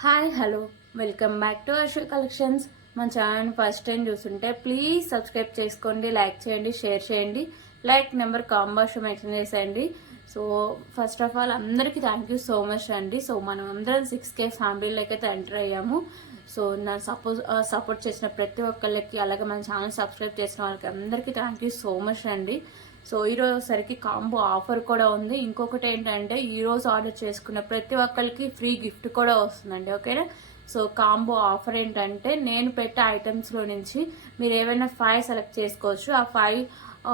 Hi hello welcome back to Ashwa collections. మన channel first time చూస్తుంటే please subscribe చేసుకోండి, like చేయండి, షేర్ చేయండి. లైక్ నెంబర్ కాంబోషన్ మెన్షన్ చేసేయండి. సో ఫస్ట్ ఆఫ్ ఆల్ అందరికీ థ్యాంక్ యూ సో మచ్ అండి. So మనం అందరం 6K ఫ్యామిలీలోకి అయితే ఎంటర్ అయ్యాము. సో నా సపోర్ట్ చేసిన ప్రతి ఒక్కళ్ళకి, అలాగే మన ఛానల్ సబ్స్క్రైబ్ చేసిన వాళ్ళకి అందరికీ థ్యాంక్ యూ సో మచ్ అండి. సో ఈరోజు సరికి కాంబో ఆఫర్ కూడా ఉంది. ఇంకొకటి ఏంటంటే ఈరోజు ఆర్డర్ చేసుకున్న ప్రతి ఒక్కరికి ఫ్రీ గిఫ్ట్ కూడా వస్తుందండి. ఓకేనా? సో కాంబో ఆఫర్ ఏంటంటే నేను పెట్టే ఐటమ్స్లో నుంచి మీరు ఏవైనా 5 సెలెక్ట్ చేసుకోవచ్చు. ఆ 5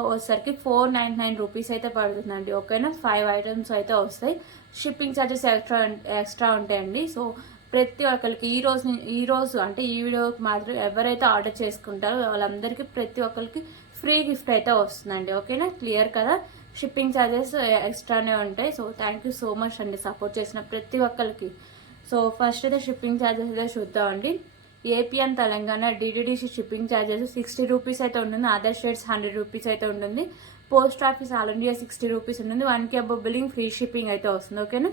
వచ్చేసరికి 499 రూపీస్ అయితే పడుతుందండి. ఓకేనా? 5 ఐటమ్స్ అయితే వస్తాయి. షిప్పింగ్ ఛార్జెస్ ఎక్స్ట్రా ఉంటాయండి. సో ప్రతి ఒక్కరికి ఈ రోజు అంటే ఈ వీడియోకి మాత్రం ఎవరైతే ఆర్డర్ చేసుకుంటారో వాళ్ళందరికీ ప్రతి ఒక్కరికి ఫ్రీ గిఫ్ట్ అయితే వస్తుందండి. ఓకేనా? క్లియర్ కదా? షిప్పింగ్ ఛార్జెస్ ఎక్స్ట్రానే ఉంటాయి. So thank you so much అండి సపోర్ట్ చేసిన ప్రతి ఒక్కరికి. సో ఫస్ట్ అయితే షిప్పింగ్ ఛార్జెస్ అయితే చూద్దామండి. AP and Telangana DTDC shipping charges 60 rupees అయితే ఉంటుంది. అదర్ స్టేట్స్ 100 రూపీస్ అయితే ఉంటుంది. Post office all India 60 rupees ఉంటుంది. 1K above billing free shipping అయితే వస్తుంది. ఓకేనా?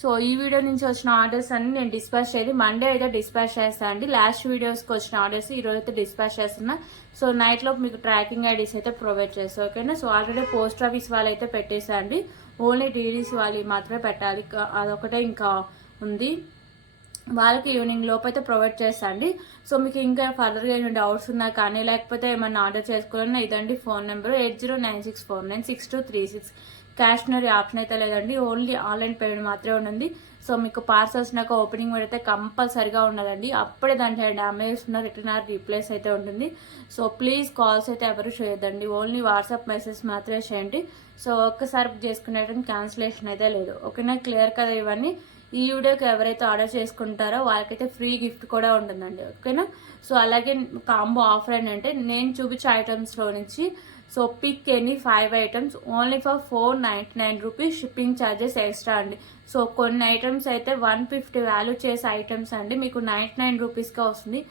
సో ఈ వీడియో నుంచి వచ్చిన ఆర్డర్స్ అన్ని నేను డిస్పాచ్ చేయాలి. మండే అయితే డిస్పాచ్ చేస్తాను అండి. లాస్ట్ వీడియోస్కి వచ్చిన ఆర్డర్స్ ఈరోజు అయితే డిస్పాచ్ చేస్తున్నా. సో నైట్ లోపు మీకు ట్రాకింగ్ ఐడీస్ అయితే ప్రొవైడ్ చేస్తాను. ఓకేనా? సో ఆల్రెడీ పోస్ట్ ఆఫీస్ వాళ్ళు అయితే పెట్టేసండి. ఓన్లీ టీడీసీ వాళ్ళు మాత్రమే పెట్టాలి. అదొకటే ఇంకా ఉంది. వాళ్ళకి ఈవినింగ్ లోపు అయితే ప్రొవైడ్ చేస్తా అండి. సో మీకు ఇంకా ఫర్దర్గా ఏమైనా డౌట్స్ ఉన్నా కానీ లేకపోతే ఏమన్నా ఆర్డర్ చేసుకోవాలన్నా ఇదండి ఫోన్ నెంబర్ 8096496236. క్యాష్నరీ ఆప్షన్ అయితే లేదండి. ఓన్లీ ఆన్లైన్ పేమెంట్ మాత్రమే ఉంటుంది. సో మీకు పార్సల్స్ నాకు ఓపెనింగ్ పెడితే కంపల్సరిగా ఉండదండి. అప్పుడే దాంట్లో డ్యామేజ్ ఉన్న రిటర్న్ ఆర్ రీప్లేస్ అయితే ఉంటుంది. సో ప్లీజ్ కాల్స్ అయితే ఎవరు చేయొద్దండి. ఓన్లీ వాట్సాప్ మెసేజ్ మాత్రమే చేయండి. సో ఒక్కసారి బుక్ చేసుకునేటప్పుడు క్యాన్సిలేషన్ అయితే లేదు. ఓకేనా? క్లియర్ కదా ఇవన్నీ? ఈ వీడియోకి ఎవరైతే ఆర్డర్ చేసుకుంటారో వాళ్ళకైతే ఫ్రీ గిఫ్ట్ కూడా ఉంటుందండి. ఓకేనా? సో అలాగే కాంబో ఆఫర్ ఏంటంటే నేను చూపించే ఐటమ్స్లో నుంచి so pick any 5 items only for 499 rupees. Shipping charges extra అండి. సో కొన్ని ఐటమ్స్ అయితే 150 వాల్యూ చేసే ఐటమ్స్ అండి మీకు 99 రూపీస్కే వస్తుంది.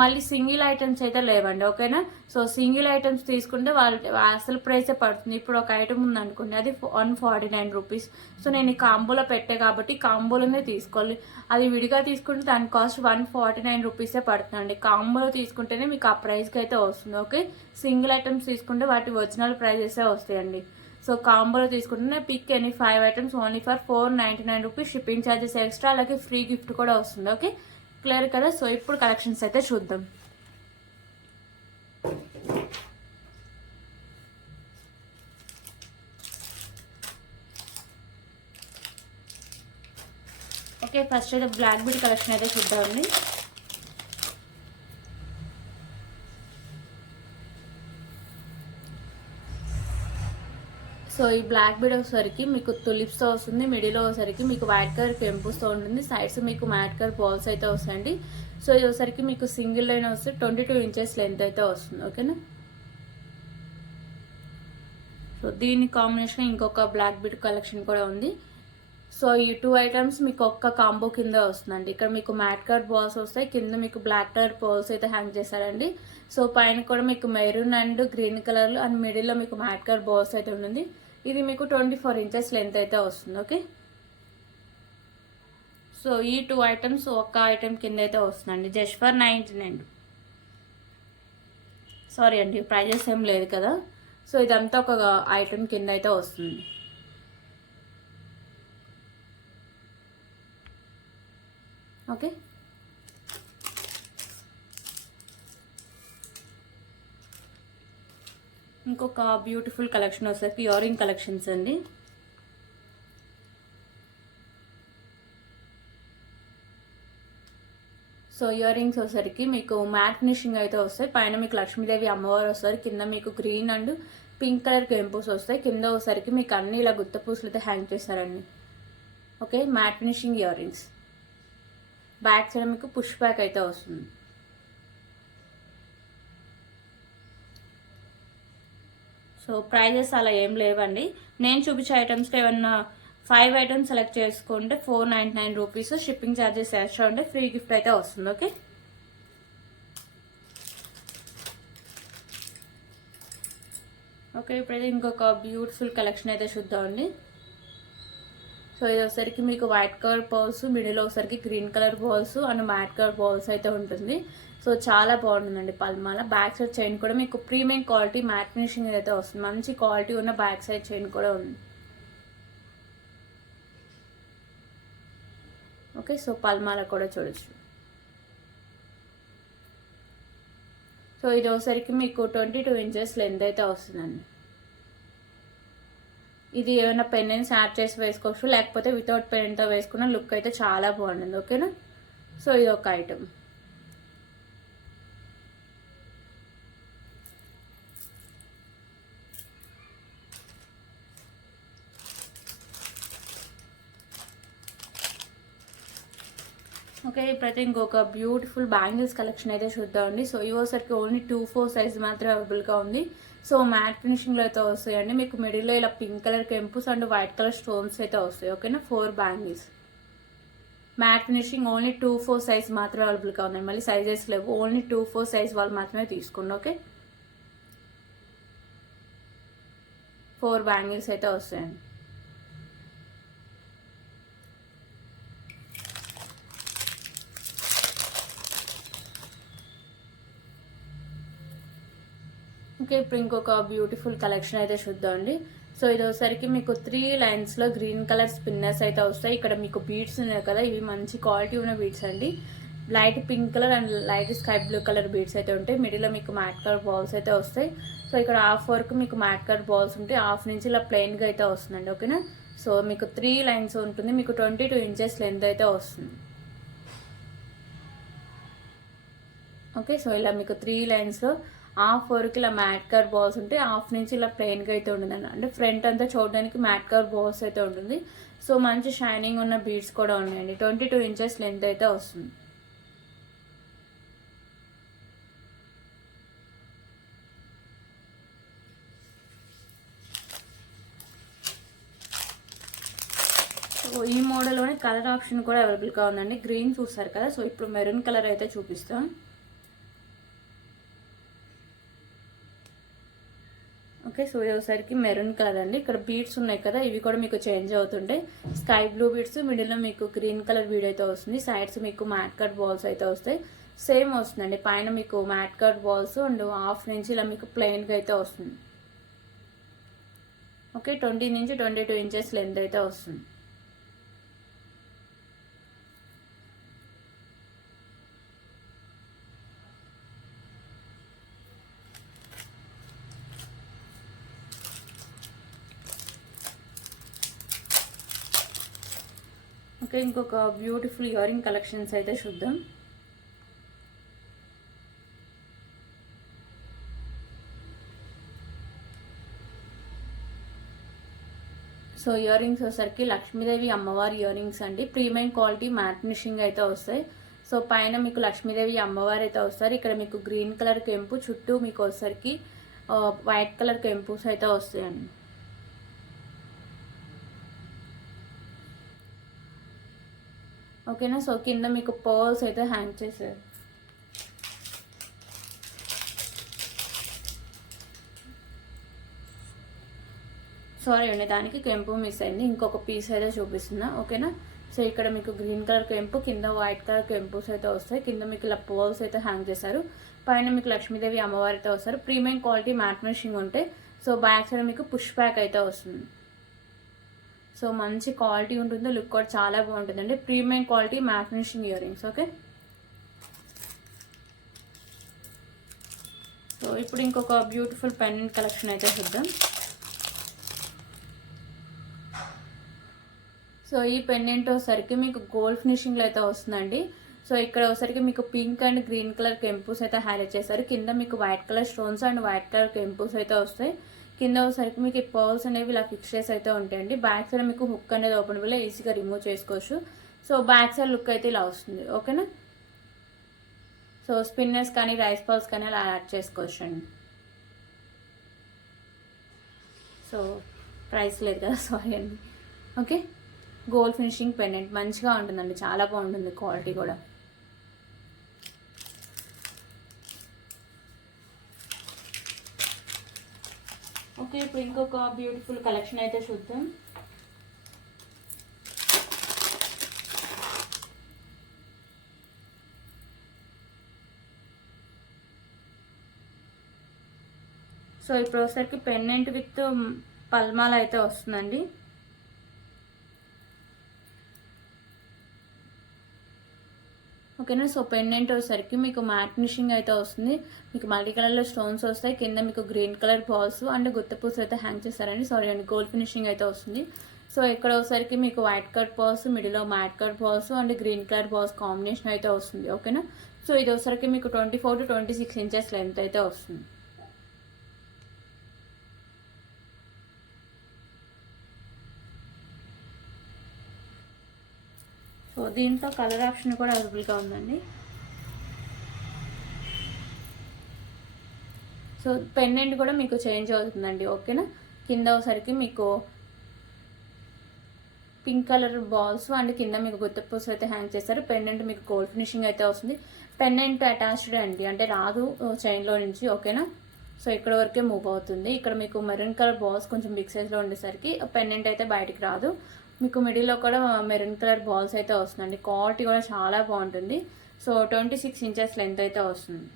మళ్ళీ సింగిల్ ఐటమ్స్ అయితే లేవండి. ఓకేనా? సో సింగిల్ ఐటమ్స్ తీసుకుంటే వాళ్ళ అసలు ప్రైసే పడుతుంది. ఇప్పుడు ఒక ఐటమ్ ఉందనుకోండి, అది 149 రూపీస్. సో నేను ఈ కాంబోలో పెట్టే కాబట్టి కాంబోలోనే తీసుకోవాలి. అది విడిగా తీసుకుంటే దాని కాస్ట్ 149 రూపీసే పడుతుందండి. కాంబోలో తీసుకుంటేనే మీకు ఆ ప్రైస్కి అయితే వస్తుంది. ఓకే? సింగిల్ ఐటమ్స్ తీసుకుంటే వాటి ఒరిజినల్ ప్రైజెసే వస్తాయండి. సో కాంబోలో తీసుకుంటే pick any 5 items only for 499 rupees. Shipping charges extra, అలాగే ఫ్రీ గిఫ్ట్ కూడా వస్తుంది. ఓకే? క్లియర్ కదా? సో ఇప్పుడు కలెక్షన్స్ అయితే చూద్దాం. ఓకే, ఫస్ట్ అయితే బ్లాక్ బీడ్ కలెక్షన్ అయితే చూద్దామండి. సో ఈ బ్లాక్ బీడ్ వచ్చేసరికి మీకు తులిప్స్తో వస్తుంది. మిడిల్లో వచ్చేసరికి మీకు వైట్ కలర్ కెంపుస్తో ఉంటుంది. సైడ్స్ మీకు మ్యాట్ కలర్ బాల్స్ అయితే వస్తాయండి. సో ఇది వచ్చేసరికి మీకు సింగిల్ లైన్ వస్తే 22 ఇంచెస్ లెంత్ అయితే వస్తుంది. ఓకేనా? సో దీని కాంబినేషన్ ఇంకొక బ్లాక్ బీడ్ కలెక్షన్ కూడా ఉంది. సో ఈ 2 ఐటమ్స్ మీకు ఒక్క కాంబో కింద వస్తుందండి. ఇక్కడ మీకు మ్యాట్ కలర్ బాల్స్ వస్తాయి, కింద మీకు బ్లాక్ కలర్ బాల్స్ అయితే హ్యాంగ్ చేశారండి. సో పైన కూడా మీకు మెరూన్ అండ్ గ్రీన్ కలర్లో అండ్ మిడిల్లో మీకు మ్యాట్ కలర్ బాల్స్ అయితే ఉంటుంది. ఇది మీకు 24 ఇంచెస్ లెంత్ అయితే వస్తుంది. ఓకే? సో ఈ 2 ఐటమ్స్ ఒక్క ఐటమ్ కింద అయితే వస్తుందండి. Just for 99. సారీ అండి, ప్రైజెస్ ఏం లేదు కదా. సో ఇదంతా ఒక ఐటమ్ కింద అయితే వస్తుంది. ఓకే? ఇంకొక బ్యూటిఫుల్ కలెక్షన్ వచ్చేసరికి ఇయర్ రింగ్ కలెక్షన్స్ అండి. సో ఇయర్ రింగ్స్ వచ్చేసరికి మీకు మ్యాట్ ఫినిషింగ్ అయితే వస్తాయి. పైన మీకు లక్ష్మీదేవి అమ్మవారు వస్తారు. కింద మీకు గ్రీన్ అండ్ పింక్ కలర్ కెంపుస్ వస్తాయి. కింద వచ్చేసరికి మీకు అన్ని ఇలా గుత్త పూసలు అయితే హ్యాంగ్ చేస్తారండి. Okay? Matte finishing ear rings. Back side మీకు పుష్ బ్యాక్ అయితే వస్తుంది. సో ప్రైజెస్ అలా ఏం లేవండి. నేను చూపించే ఐటమ్స్లో ఏమన్నా 5 ఐటమ్స్ సెలెక్ట్ చేసుకుంటే 499 రూపీస్. షిప్పింగ్ ఛార్జెస్ ఎక్స్ట్రా ఉంటే ఫ్రీ గిఫ్ట్ అయితే వస్తుంది. ఓకే? ఓకే, ఇప్పుడైతే ఇంకొక బ్యూటిఫుల్ కలెక్షన్ అయితే చూద్దామండి. సో ఇది ఒకసారికి మీకు వైట్ కలర్ బాల్స్, మిడిల్ ఒకసారికి green colour balls and matte colour balls అయితే ఉంటుంది. సో చాలా బాగుంటుందండి పల్మాల. బ్యాక్ సైడ్ చైన్ కూడా మీకు ప్రీమియం క్వాలిటీ మ్యాట్ ఫినిషింగ్ అయితే వస్తుంది. మంచి క్వాలిటీ ఉన్న బ్యాక్ సైడ్ చైన్ కూడా ఉంది. ఓకే, సో పల్మాల కూడా చూడొచ్చు. సో ఇది ఒకసారికి మీకు 22 ఇంచెస్ లెంత్ అయితే వస్తుందండి. ఇది ఏమైనా పెండెంట్స్ యాడ్ చేసి వేసుకోవచ్చు, లేకపోతే వితౌట్ పెండెంట్తో వేసుకున్న లుక్ అయితే చాలా బాగుంటుంది. ఓకేనా, సో ఇది ఒక ఐటమ్. ఓకే, ఇప్పుడైతే ఇంకొక బ్యూటిఫుల్ బ్యాంగిల్స్ కలెక్షన్ అయితే చూద్దామండి. సో ఇవోసరికి ఓన్లీ 2-4 సైజ్ మాత్రమే అవైలబుల్గా ఉంది. సో మ్యాట్ ఫినిషింగ్లో అయితే వస్తాయండి. మీకు మిడిల్లో ఇలా పింక్ కలర్ కెంపుస్ అండ్ వైట్ కలర్ స్టోన్స్ అయితే వస్తాయి. ఓకేనా, 4 bangles matte finishing only 2-4 size మాత్రమే అవైలబుల్గా ఉన్నాయి. మళ్ళీ సైజెస్ లేవు, ఓన్లీ 2-4 సైజ్ వాళ్ళు మాత్రమే తీసుకోండి. ఓకే, 4 బ్యాంగిల్స్ అయితే వస్తాయండి. ఓకే, ఇప్పుడు ఇంకొక బ్యూటిఫుల్ కలెక్షన్ అయితే చూద్దామండి. సో ఇది ఒకసారికి మీకు 3 లైన్స్లో గ్రీన్ కలర్ స్పిన్నర్స్ అయితే వస్తాయి. ఇక్కడ మీకు బీడ్స్ ఉన్నాయి కదా, ఇవి మంచి క్వాలిటీ ఉన్న బీడ్స్ అండి. Light pink colour and light sky blue colour beads అయితే ఉంటాయి. మిడిల్లో మీకు మ్యాట్ కలర్ బాల్స్ అయితే వస్తాయి. సో ఇక్కడ హాఫ్ వరకు మీకు మ్యాట్ కలర్ బాల్స్ ఉంటాయి, హాఫ్ నుంచి ఇలా ప్లెయిన్గా అయితే వస్తుందండి. ఓకేనా, సో మీకు 3 లైన్స్ ఉంటుంది. మీకు 22 ఇంచెస్ లెంత్ అయితే వస్తుంది. ఓకే, సో ఇలా మీకు 3 లైన్స్లో హాఫ్ వరకు ఇలా మ్యాట్ కలర్ బాల్స్ ఉంటాయి, హాఫ్ నుంచి ఇలా ప్లెయిన్గా అయితే ఉంటుందండి. అంటే ఫ్రంట్ అంతా చూడడానికి మ్యాట్ కలర్ బాల్స్ అయితే ఉంటుంది. సో మంచి షైనింగ్ ఉన్న బీడ్స్ కూడా ఉన్నాయండి. 22 ఇంచెస్ లెంత్ అయితే వస్తుంది. సో ఈ మోడల్లోనే కలర్ ఆప్షన్ కూడా అవైలబుల్గా ఉందండి. గ్రీన్ చూస్తారు కదా, సో ఇప్పుడు మెరూన్ కలర్ అయితే చూపిస్తాం. ఓకే, సో ఒకసారికి మెరూన్ కలర్ అండి. ఇక్కడ బీడ్స్ ఉన్నాయి కదా, ఇవి కూడా మీకు చేంజ్ అవుతుంటాయి. స్కై బ్లూ బీడ్స్, మిడిల్లో మీకు గ్రీన్ కలర్ బీడ్ అయితే వస్తుంది. సైడ్స్ మీకు మ్యాట్ కట్ బాల్స్ అయితే వస్తాయి. సేమ్ వస్తుందండి, పైన మీకు matte cut balls and half నుంచి ఇలా మీకు ప్లెయిన్గా అయితే వస్తుంది. ఓకే, 20 నుంచి 22 ఇంచెస్ లెంత్ అయితే వస్తుంది. ఓకే, ఇంకొక బ్యూటిఫుల్ ఇయరింగ్ కలెక్షన్స్ అయితే చూద్దాం. సో ఇయర్ రింగ్స్ వచ్చేసరికి లక్ష్మీదేవి అమ్మవారి ఇయర్ రింగ్స్ అండి. ప్రీమియం క్వాలిటీ మ్యాట్ ఫినిషింగ్ అయితే వస్తాయి. సో పైన మీకు లక్ష్మీదేవి అమ్మవారు అయితే వస్తారు. ఇక్కడ మీకు గ్రీన్ కలర్ కెంపు, చుట్టూ మీకు వచ్చేసరికి వైట్ కలర్ కెంపుస్ అయితే వస్తాయండి. ఓకేనా, సో కింద మీకు పర్ల్స్ అయితే హ్యాంగ్ చేశారు. సారీ అండి, దానికి కెంపు మిస్ అయింది. ఇంకొక పీస్ అయితే చూపిస్తున్నా. ఓకేనా, సో ఇక్కడ మీకు గ్రీన్ కలర్ కెంపు, కింద వైట్ కలర్ కెంపుస్ అయితే వస్తాయి. కింద మీకు ఇలా పర్ల్స్ అయితే హ్యాంగ్ చేశారు. పైన మీకు లక్ష్మీదేవి అమ్మవారి అయితే వస్తారు. ప్రీమియం క్వాలిటీ మ్యాట్ ఫినిషింగ్ ఉంటాయి. సో బ్యాక్ సైడ్ మీకు పుష్ బ్యాక్ అయితే వస్తుంది. సో మంచి క్వాలిటీ ఉంటుంది, లుక్ కూడా చాలా బాగుంటుందండి. Premium quality matte finishing ear rings. Okay, so ఇప్పుడు ఇంకొక బ్యూటిఫుల్ పెండెంట్ కలెక్షన్ అయితే చూద్దాం. సో ఈ పెండెంట్ వచ్చేసరికి మీకు గోల్డ్ ఫినిషింగ్లో అయితే వస్తుందండి. సో ఇక్కడ వచ్చేసరికి మీకు పింక్ అండ్ గ్రీన్ కలర్ కెంపుస్ అయితే హైలైట్ చేశారు. కింద మీకు white colour stones and white colour కెంపుస్ అయితే వస్తాయి. కింద వచ్చేసరికి మీకు ఈ పర్ల్స్ అనేవి ఇలా ఫిక్స్ చేసి అయితే ఉంటాయండి. బ్యాక్ సైడ్ మీకు హుక్ అనేది ఓపెన్ వల్ల ఈజీగా రిమూవ్ చేసుకోవచ్చు. సో బ్యాక్ సైడ్ లుక్ అయితే ఇలా వస్తుంది. ఓకేనా, సో స్పిన్నర్స్ కానీ రైస్ బాల్స్ కానీ అలా యాడ్ చేసుకోవచ్చు అండి. సో ప్రైస్ లేదు కదా, సారీ అండి. ఓకే, గోల్డ్ ఫినిషింగ్ పెండెంట్ మంచిగా ఉంటుందండి, చాలా బాగుంటుంది క్వాలిటీ కూడా. ఓకే, ఇప్పుడు ఇంకొక బ్యూటిఫుల్ కలెక్షన్ అయితే చూద్దాం. సో ఇప్పుడు ఒకసారికి పెండెంట్ విత్ పల్మాల అయితే వస్తుందండి. ఓకేనా. సో పెండెంట్ వచ్చేసరికి మీకు మ్యాట్ ఫినిషింగ్ అయితే వస్తుంది. మీకు మల్టీ కలర్లో స్టోన్స్ వస్తాయి. కింద మీకు గ్రీన్ కలర్ బాల్స్ అండ్ గుత్తపూస అయితే హ్యాంగ్ చేస్తారండి. సారీ అండి, గోల్డ్ ఫినిషింగ్ అయితే వస్తుంది. సో ఇక్కడ వచ్చేసరికి మీకు వైట్ కలర్ బాల్స్, మిడిల్లో mat colour balls and green colour balls combination అయితే వస్తుంది. ఓకేనా. సో ఇది వచ్చేసరికి మీకు 24 to 26 ఇంచెస్ లెంత్ అయితే వస్తుంది. సో దీంట్లో కలర్ ఆప్షన్ కూడా అవైలబుల్గా ఉందండి. సో పెండెంట్ కూడా మీకు చేంజ్ అవుతుందండి. ఓకేనా. కింద ఒకసారికి మీకు పింక్ కలర్ బాల్స్ అండ్ కింద మీకు గుత్తపూస అయితే హ్యాంగ్ చేస్తారు. పెండెంట్ మీకు గోల్డ్ ఫినిషింగ్ అయితే వస్తుంది. పెండెంట్ అటాచ్డ్ అండి, అంటే రాదు చైన్లో నుంచి. ఓకేనా. సో ఇక్కడ వరకే మూవ్ అవుతుంది. ఇక్కడ మీకు మెరూన్ కలర్ బాల్స్ కొంచెం బిగ్ సైజ్లో ఉండేసరికి పెండెంట్ అయితే బయటికి రాదు. మీకు మిడిల్లో కూడా మెరూన్ కలర్ బాల్స్ అయితే వస్తుందండి. క్వాలిటీ కూడా చాలా బాగుంటుంది. సో 26 ఇంచెస్ లెంత్ అయితే వస్తుంది.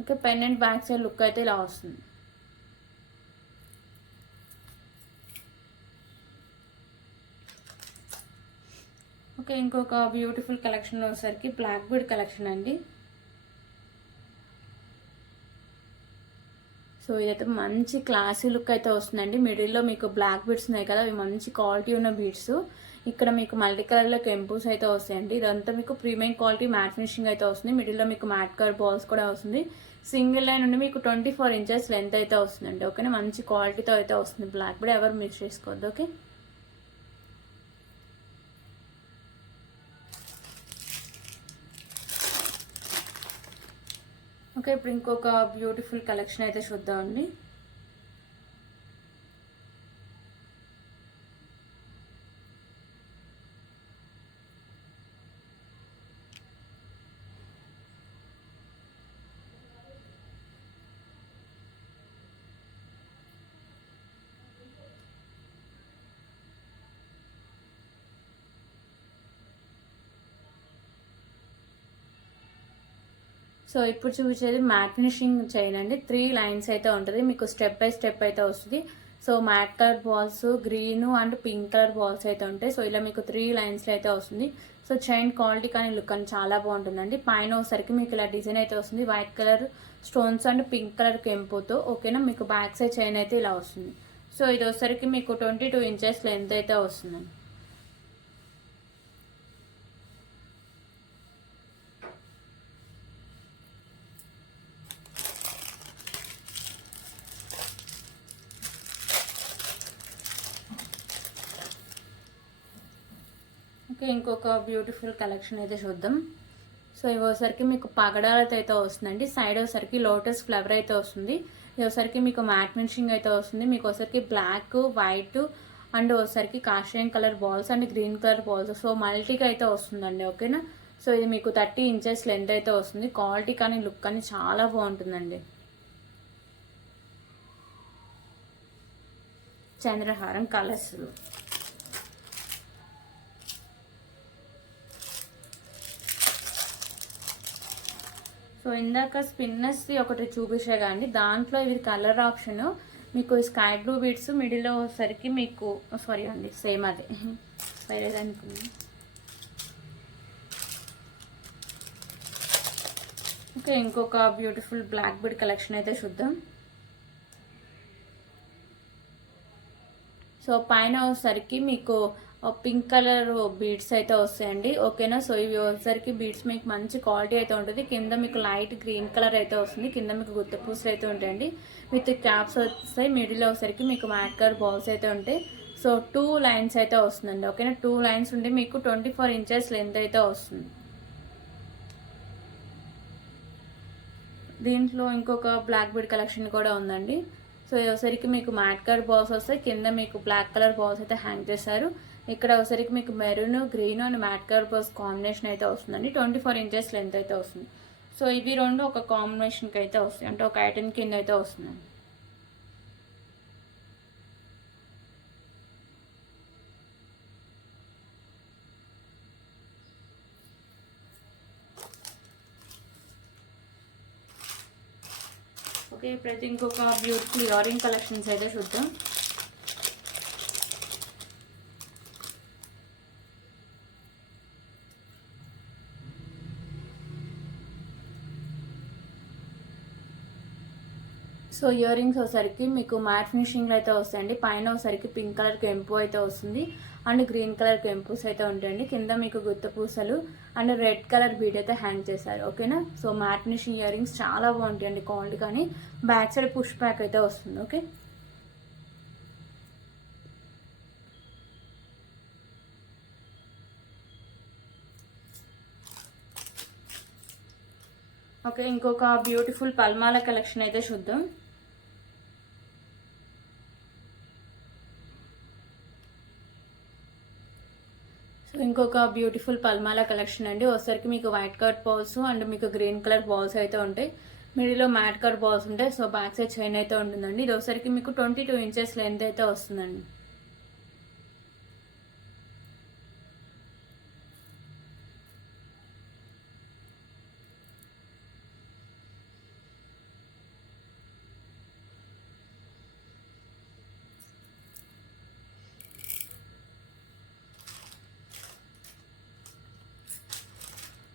Okay. Pendant back side look అయితే ఇలా వస్తుంది. ఓకే. ఇంకొక బ్యూటిఫుల్ కలెక్షన్ వచ్చేసరికి బ్లాక్ బీడ్ కలెక్షన్ అండి. సో ఇదైతే మంచి క్లాసీ లుక్ అయితే వస్తుందండి. మిడిల్లో మీకు బ్లాక్ బీడ్స్ ఉన్నాయి కదా, అవి మంచి క్వాలిటీ ఉన్న బీడ్స్. ఇక్కడ మీకు మల్టీ కలర్లో కెంపూస్ అయితే వస్తాయండి. ఇదంతా మీకు ప్రీమియం క్వాలిటీ మ్యాట్ ఫినిషింగ్ అయితే వస్తుంది. మిడిల్లో మీకు మ్యాట్ కలర్ బాల్స్ కూడా వస్తుంది. సింగిల్ లైన్ నుండి మీకు 24 ఇంచెస్ లెంత్ అయితే వస్తుందండి. ఓకేనా. మంచి క్వాలిటీతో అయితే వస్తుంది. బ్లాక్ బీడ్ ఎవరు మిస్ చేసుకోవద్దు. ఓకే. ఓకే. ఇప్పుడు ఇంకొక బ్యూటిఫుల్ కలెక్షన్ అయితే చూద్దామండి. సో ఇప్పుడు చూపించేది మ్యాట్ ఫినిషింగ్ చైన్ అండి. 3 లైన్స్ అయితే ఉంటుంది. మీకు స్టెప్ బై స్టెప్ అయితే వస్తుంది. So mat colour balls, green and pink colour balls అయితే ఉంటాయి. సో ఇలా మీకు 3 లైన్స్లో అయితే వస్తుంది. సో చైన్ క్వాలిటీ కానీ లుక్ అని చాలా బాగుంటుందండి. పైన ఒకసారికి మీకు ఇలా డిజైన్ అయితే వస్తుంది. White colour stones and pink colour కెంపుతో. ఓకేనా. మీకు బ్యాక్ సైడ్ చైన్ అయితే ఇలా వస్తుంది. సో ఇది వచ్చేసరికి మీకు 22 ఇంచెస్ లెంత్ అయితే వస్తుందండి. ఓకే. ఇంకొక బ్యూటిఫుల్ కలెక్షన్ అయితే చూద్దాం. సో ఇవి ఒకసారికి మీకు పగడాలతో అయితే వస్తుందండి. సైడ్ ఒకసారికి లోటస్ ఫ్లవర్ అయితే వస్తుంది. ఇది ఒకసారికి మీకు మ్యాట్ ఫినిషింగ్ అయితే వస్తుంది. మీకు ఒకసారికి బ్లాక్, వైట్ అండ్ ఒకసారికి కాషాయం colour balls and green colour balls. So మల్టీగా అయితే వస్తుందండి. ఓకేనా. సో ఇది మీకు 30 ఇంచెస్ లెంత్ అయితే వస్తుంది. క్వాలిటీ కానీ లుక్ కానీ చాలా బాగుంటుందండి. చంద్రహారం కలర్స్. సో ఇందాక స్పిన్నర్స్ది ఒకటి చూపించా కానీ దాంట్లో ఇది కలర్ ఆప్షన్ మీకు స్కై బ్లూ బీడ్స్ మిడిల్లో సరికి మీకు సారీ అండి సేమ్ అదే వేరేది అనుకున్నాను. ఓకే. ఇంకొక బ్యూటిఫుల్ బ్లాక్ బీడ్ కలెక్షన్ అయితే చూద్దాం. సో పైన వచ్చేసరికి మీకు పింక్ కలర్ బీడ్స్ అయితే వస్తాయండి. ఓకేనా. సో ఇవి వచ్చేసరికి బీడ్స్ మీకు మంచి క్వాలిటీ అయితే ఉంటుంది. కింద మీకు లైట్ గ్రీన్ కలర్ అయితే వస్తుంది. కింద మీకు గుత్త పూసలు అయితే ఉంటాయండి. విత్ క్యాప్స్ వస్తాయి. మిడిల్లో వచ్చేసరికి మీకు మ్యాట్ కలర్ బాల్స్ అయితే ఉంటాయి. సో 2 లైన్స్ అయితే వస్తుందండి. ఓకేనా. 2 లైన్స్ ఉండి మీకు 24 ఇంచెస్ లెంత్ అయితే వస్తుంది. దీంట్లో ఇంకొక బ్లాక్ బీడ్ కలెక్షన్ కూడా ఉందండి. సో ఒకసారికి మీకు మ్యాట్ కలర్ బాల్స్ వస్తాయి. కింద మీకు బ్లాక్ కలర్ బాల్స్ అయితే హ్యాంగ్ చేశారు. ఇక్కడ ఒకసారికి మీకు maroon, green and matte colour balls combination అయితే వస్తుందండి. 24 ఇంచెస్ లెంత్ అయితే వస్తుంది. సో ఇవి రెండు ఒక కాంబినేషన్కి అయితే వస్తాయి, అంటే ఒక ఐటెన్ కింద అయితే వస్తుంది. ఓకే, ఇప్పుడైతే ఇంకొక బ్యూటిఫుల్ ఇయర్ రింగ్ కలెక్షన్స్ అయితే చూద్దాం. సో ఇయర్ రింగ్స్ వచ్చేసరికి మీకు మ్యాట్ ఫినిషింగ్లో అయితే వస్తాయండి. పైన వచ్చేసరికి పింక్ కలర్ కెంపు అయితే వస్తుంది అండ్ గ్రీన్ కలర్ కెంపుస్ అయితే ఉంటాయండి. కింద మీకు గుత్త పూసలు అండ్ రెడ్ కలర్ బీడ్ అయితే హ్యాంగ్ చేశారు. ఓకేనా. So matte finishing ear rings చాలా బాగుంటాయండి క్వాలిటీ, కానీ బ్యాక్ సైడ్ పుష్ బ్యాక్ అయితే వస్తుంది. ఓకే, ఓకే, ఇంకొక బ్యూటిఫుల్ పల్మాల కలెక్షన్ అయితే చూద్దాం. సో ఇంకొక బ్యూటిఫుల్ పల్మాల కలెక్షన్ అండి. ఒకసారికి మీకు వైట్ కట్ బాల్స్ అండ్ మీకు గ్రీన్ కలర్ బాల్స్ అయితే ఉంటాయి. మిడిల్లో మ్యాట్ కట్ బాల్స్ ఉంటాయి. సో బ్యాక్ సైడ్ చైన్ అయితే ఉంటుందండి. ఇది ఒకసారికి మీకు 22 ఇంచెస్ లెంత్ అయితే వస్తుందండి.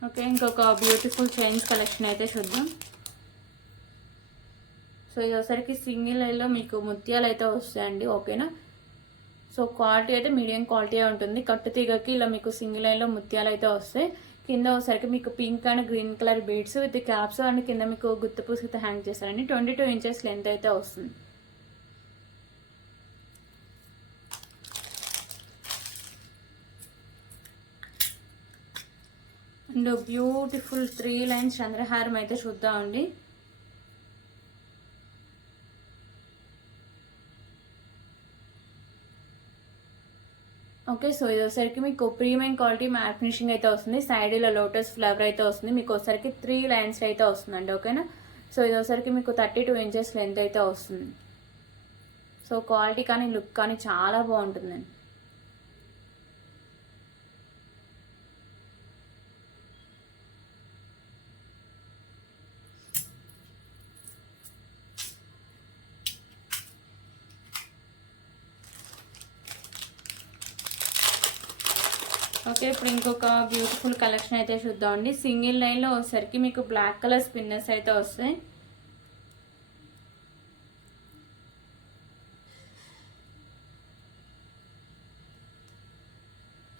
ఓకే, ఇంకొక బ్యూటిఫుల్ చైన్స్ కలెక్షన్ అయితే చూద్దాం. సో ఇది ఒకసారికి సింగిల్ లైన్లో మీకు ముత్యాలు అయితే వస్తాయండి. ఓకేనా. సో క్వాలిటీ అయితే మీడియం క్వాలిటీ ఉంటుంది. కట్టు తీగకి ఇలా మీకు సింగిల్ లైన్లో ముత్యాలు అయితే వస్తాయి. కింద ఒకసారికి మీకు pink and green colour beads with caps and కింద మీకు గుత్తపూస అయితే హ్యాంగ్ చేస్తారండి. 22 ఇంచెస్ లెంత్ అయితే వస్తుంది. అండ్ బ్యూటిఫుల్ 3 లైన్స్ చంద్రహారం అయితే చూద్దామండి. ఓకే, సో ఇది వచ్చరికి మీకు ప్రీమియం క్వాలిటీ మ్యాట్ ఫినిషింగ్ అయితే వస్తుంది. సైడ్ ఇలా లోటస్ ఫ్లవర్ అయితే వస్తుంది. మీకు వచ్చరికి 3 లైన్స్ అయితే వస్తుందండి. ఓకేనా. సో ఇది వచ్చరికి మీకు 32 ఇంచెస్ లెంత్ అయితే వస్తుంది. సో క్వాలిటీ కానీ లుక్ కానీ చాలా బాగుంటుందండి. ఓకే, ఇప్పుడు ఇంకొక బ్యూటిఫుల్ కలెక్షన్ అయితే చూద్దామండి. సింగిల్ లైన్లో వచ్చేసరికి మీకు బ్లాక్ కలర్ స్పిన్నర్స్ అయితే వస్తాయి.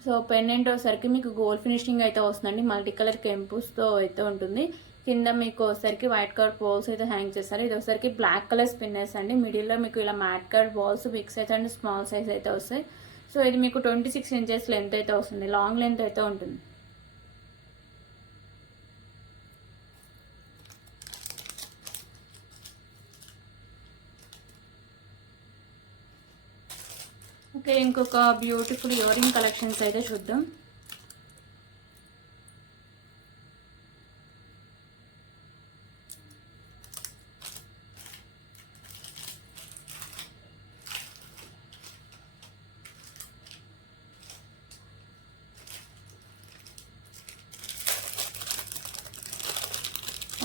సో పెండెంట్ వచ్చేసరికి మీకు గోల్డ్ ఫినిషింగ్ అయితే వస్తుందండి. మల్టీ కలర్ కెంపుస్తో అయితే ఉంటుంది. కింద మీకు వచ్చేసరికి వైట్ కలర్ బాల్స్ అయితే హ్యాంగ్ చేస్తారు. ఇది వచ్చేసరికి బ్లాక్ కలర్ స్పిన్నర్స్ అండి. మిడిల్లో మీకు ఇలా matte colour balls big size and small size అయితే వస్తాయి. సో ఇది మీకు 26 ఇంచెస్ లెంత్ అయితే వస్తుంది. లాంగ్ లెంత్ అయితే ఉంటుంది. ఓకే, ఇంకొక బ్యూటిఫుల్ ఇయర్ రింగ్ కలెక్షన్స్ అయితే చూద్దాం.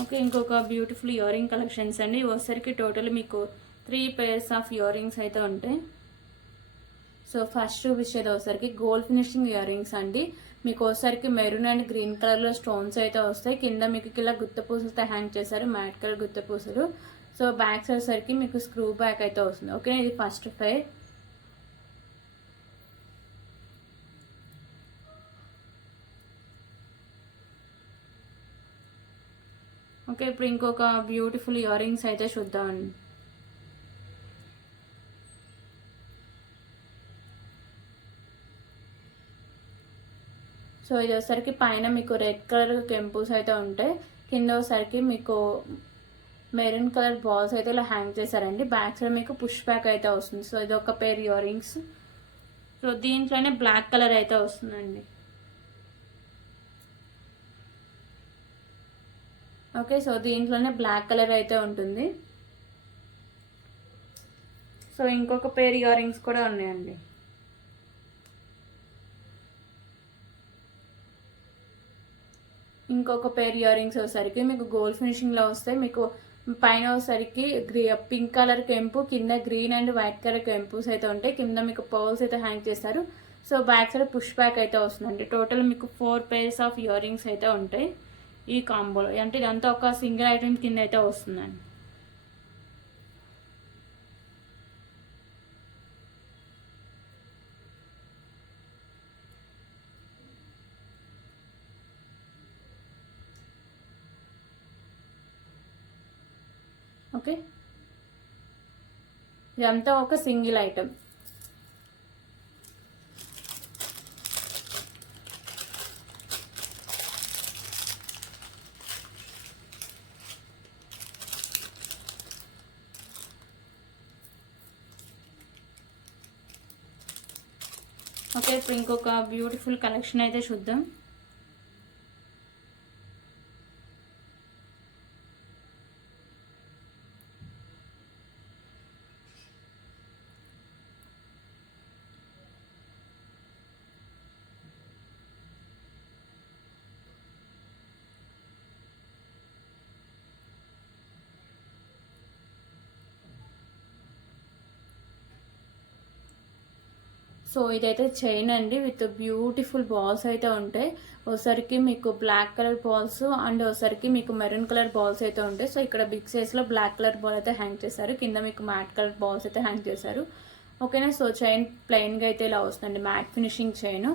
ఓకే, ఇంకొక బ్యూటిఫుల్ ఇయర్ రింగ్ కలెక్షన్స్ అండి. ఒకసారికి టోటల్ మీకు 3 pairs ఆఫ్ ఇయర్ రింగ్స్ అయితే ఉంటాయి. సో ఫస్ట్ చూపించేది ఒకసారికి గోల్డ్ ఫినిషింగ్ ఇయర్ రింగ్స్ అండి. మీకు ఒకసారికి మెరూన్ అండ్ గ్రీన్ కలర్లో స్టోన్స్ అయితే వస్తాయి. కింద మీకు ఇలా గుత్త పూసలతో హ్యాంగ్ చేశారు, మ్యాట్ కలర్ గుత్త పూసలు. సో బ్యాక్ సైడ్ సరికి మీకు స్క్రూ బ్యాక్ అయితే వస్తుంది. ఓకే, ఇది ఫస్ట్ పేర్. ఓకే, ఇప్పుడు ఇంకొక బ్యూటిఫుల్ ఇయర్ రింగ్స్ అయితే చూద్దామండి. సో ఇది వచ్చరికి పైన మీకు రెడ్ కలర్ కెంపుస్ అయితే ఉంటాయి. కింద వచ్చరికి మీకు మెరూన్ కలర్ బాల్స్ అయితే ఇలా హ్యాంగ్ చేశారండి. బ్యాక్ సైడ్ మీకు పుష్ బ్యాక్ అయితే వస్తుంది. సో ఇది ఒక పేర్ ఇయర్ రింగ్స్. సో దీంట్లోనే బ్లాక్ కలర్ అయితే వస్తుందండి. ఓకే, సో దీంట్లోనే బ్లాక్ కలర్ అయితే ఉంటుంది. సో ఇంకొక పేర్ ఇయర్ రింగ్స్ కూడా ఉన్నాయండి. ఇంకొక పేర్ ఇయర్ రింగ్స్ వచ్చేసరికి మీకు గోల్డ్ ఫినిషింగ్లో వస్తాయి. మీకు పైన వచ్చేసరికి పింక్ కలర్ కెంపు, కింద గ్రీన్ అండ్ వైట్ కలర్ కెంపుస్ అయితే ఉంటాయి. కింద మీకు పర్ల్స్ అయితే హ్యాంగ్ చేస్తారు. So back side push back అయితే వస్తుందండి. టోటల్ మీకు 4 pairs ఆఫ్ ఇయర్ రింగ్స్ అయితే ఉంటాయి ఈ కాంబోలో. అంటే ఇదంతా ఒక సింగిల్ ఐటమ్ కింద అయితే వస్తుందండి. ఓకే, ఇదంతా ఒక సింగిల్ ఐటమ్. ఓకే, ఇప్పుడు ఇంకొక బ్యూటిఫుల్ కలెక్షన్ అయితే చూద్దాం. సో ఇదైతే చైన్ అండి విత్ బ్యూటిఫుల్ బాల్స్ అయితే ఉంటాయి. ఒకసారికి మీకు బ్లాక్ కలర్ బాల్స్ అండ్ ఒకసారికి మీకు మెరూన్ కలర్ బాల్స్ అయితే ఉంటాయి. సో ఇక్కడ బిగ్ సైజ్లో బ్లాక్ కలర్ బాల్ అయితే హ్యాంగ్ చేశారు. కింద మీకు మ్యాట్ కలర్ బాల్స్ అయితే హ్యాంగ్ చేశారు. ఓకేనా. సో చైన్ ప్లెయిన్గా అయితే ఇలా వస్తుందండి, మ్యాట్ ఫినిషింగ్ చైన్.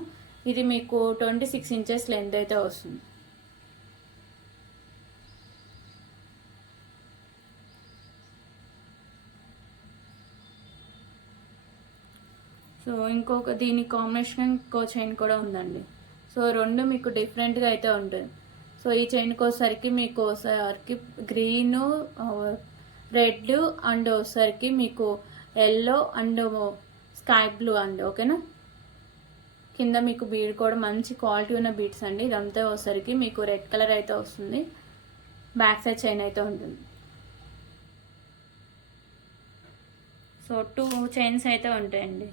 ఇది మీకు 26 inches లెంత్ అయితే వస్తుంది. సో ఇంకొక దీని కాంబినేషన్ ఇంకో చైన్ కూడా ఉందండి. సో రెండు మీకు డిఫరెంట్గా అయితే ఉంటుంది. సో ఈ చైన్కి వచ్చేసరికి మీకు ఒకసారికి గ్రీన్, రెడ్ అండ్ ఒకసారికి మీకు ఎల్లో అండ్ స్కై బ్లూ అండి. ఓకేనా. కింద మీకు బీడ్ కూడా మంచి క్వాలిటీ ఉన్న బీడ్స్ అండి. ఇదంతా ఒకసారికి మీకు రెడ్ కలర్ అయితే వస్తుంది. బ్యాక్ సైడ్ చైన్ అయితే ఉంటుంది. సో 2 చైన్స్ అయితే ఉంటాయండి.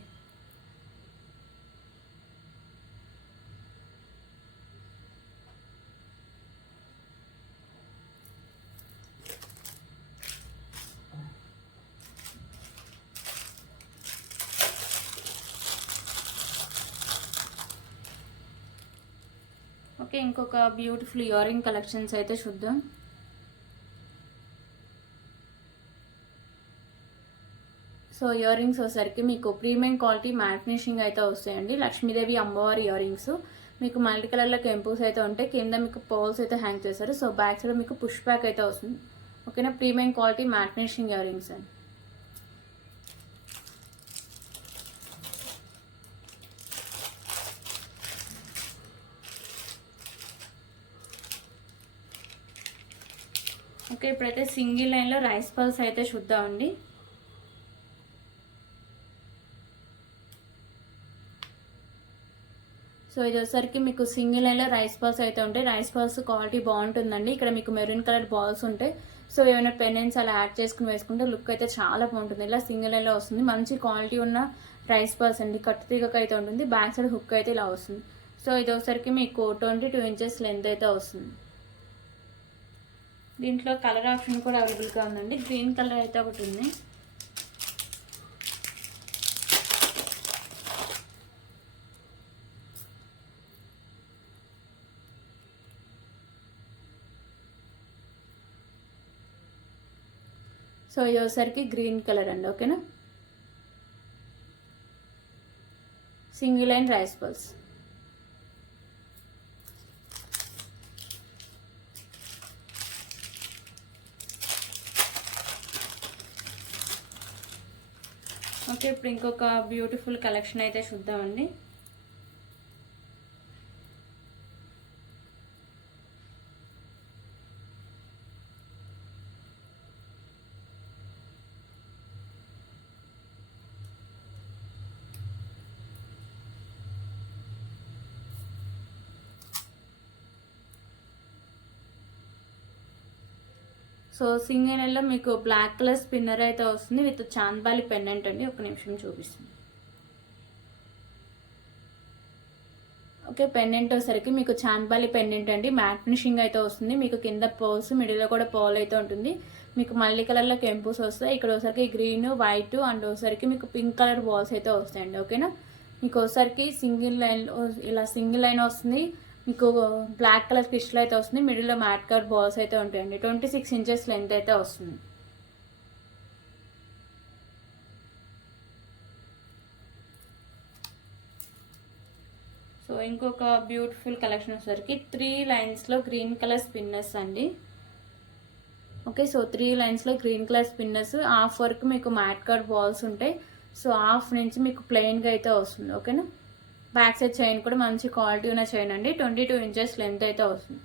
ఓకే, ఇంకొక బ్యూటిఫుల్ ఇయర్ రింగ్ కలెక్షన్స్ అయితే చూద్దాం. సో ఇయర్ రింగ్స్ వచ్చేసరికి మీకు ప్రీమియం క్వాలిటీ మ్యాట్ ఫినిషింగ్ అయితే వస్తాయండి. లక్ష్మీదేవి అమ్మవారి ఇయర్ రింగ్స్ మీకు మల్టీ కలర్లో కెంపుస్ అయితే ఉంటాయి. కింద మీకు పర్ల్స్ అయితే హ్యాంగ్ చేస్తారు. సో బ్యాక్ సైడ్ మీకు పుష్ బ్యాక్ అయితే వస్తుంది. ఓకేనా. Premium quality matte finishing ear rings అండి. ఓకే, ఇప్పుడైతే సింగిల్ లైన్లో రైస్ పల్స్ అయితే చూద్దామండి. సో ఇది వచ్చేసరికి మీకు సింగిల్ లైన్లో రైస్ బాల్స్ అయితే ఉంటాయి. రైస్ బాల్స్ క్వాలిటీ బాగుంటుందండి. ఇక్కడ మీకు మెరూన్ కలర్ బాల్స్ ఉంటాయి. సో ఏమైనా పెన్నెన్స్ అలా యాడ్ చేసుకుని వేసుకుంటే లుక్ అయితే చాలా బాగుంటుంది. ఇలా సింగిల్ లైన్లో వస్తుంది. మంచి క్వాలిటీ ఉన్న రైస్ బాల్స్ అండి. కట్టు తీగక అయితే ఉంటుంది. బ్యాక్ సైడ్ హుక్ అయితే ఇలా వస్తుంది. సో ఇది వచ్చేసరికి మీకు 22 inches లెంత్ అయితే వస్తుంది. దీంట్లో కలర్ ఆప్షన్ కూడా అవైలబుల్గా ఉందండి. గ్రీన్ కలర్ అయితే ఒకటి ఉంది. సో ఇది వచ్చేసరికి గ్రీన్ కలర్ అండి. ఓకేనా. Single line rice balls. Okay, ఇప్పుడు ఇంకొక బ్యూటిఫుల్ కలెక్షన్ అయితే చూద్దామండి. సో సింగిల్ మీకు బ్లాక్ కలర్ స్పిన్నర్ అయితే వస్తుంది విత్ చాంద్బాలి పెండెంట్ అండి. ఒక నిమిషం చూపిస్తుంది. ఓకే, పెండెంట్ వచ్చేసరికి మీకు చాంద్బాలి పెండెంట్ అండి. మ్యాట్ ఫినిషింగ్ అయితే వస్తుంది. మీకు కింద పర్ల్స్, మిడిల్లో కూడా పర్ల్ అయితే ఉంటుంది. మీకు మల్టీ కలర్లో కెంపుస్ వస్తాయి. ఇక్కడ ఒకసారికి గ్రీన్, వైట్ అండ్ ఒకసారికి మీకు పింక్ కలర్ బాల్స్ అయితే వస్తాయండి. ఓకేనా, మీకు ఒకసారికి సింగిల్ లైన్ ఇలా సింగిల్ లైన్ వస్తుంది. మీకు బ్లాక్ కలర్ క్రిస్టల్ అయితే వస్తుంది. మిడిల్లో మ్యాట్ కలర్ బాల్స్ అయితే ఉంటాయండి. 26 ఇంచెస్ లెంత్ అయితే వస్తుంది. సో ఇంకొక బ్యూటిఫుల్ కలెక్షన్ వచ్చేసరికి 3 లైన్స్లో గ్రీన్ కలర్ స్పిన్నర్స్ అండి. ఓకే, సో 3 లైన్స్లో గ్రీన్ కలర్ స్పిన్నర్స్. హాఫ్ వరకు మీకు మ్యాట్ కట్ బాల్స్ ఉంటాయి. సో హాఫ్ నుంచి మీకు ప్లెయిన్గా అయితే వస్తుంది. ఓకేనా, బ్యాక్ సైడ్ చైన్ కూడా మంచి క్వాలిటీ ఉన్న చైన్ అండి. 22 ఇంచెస్ లెంత్ అయితే వస్తుంది.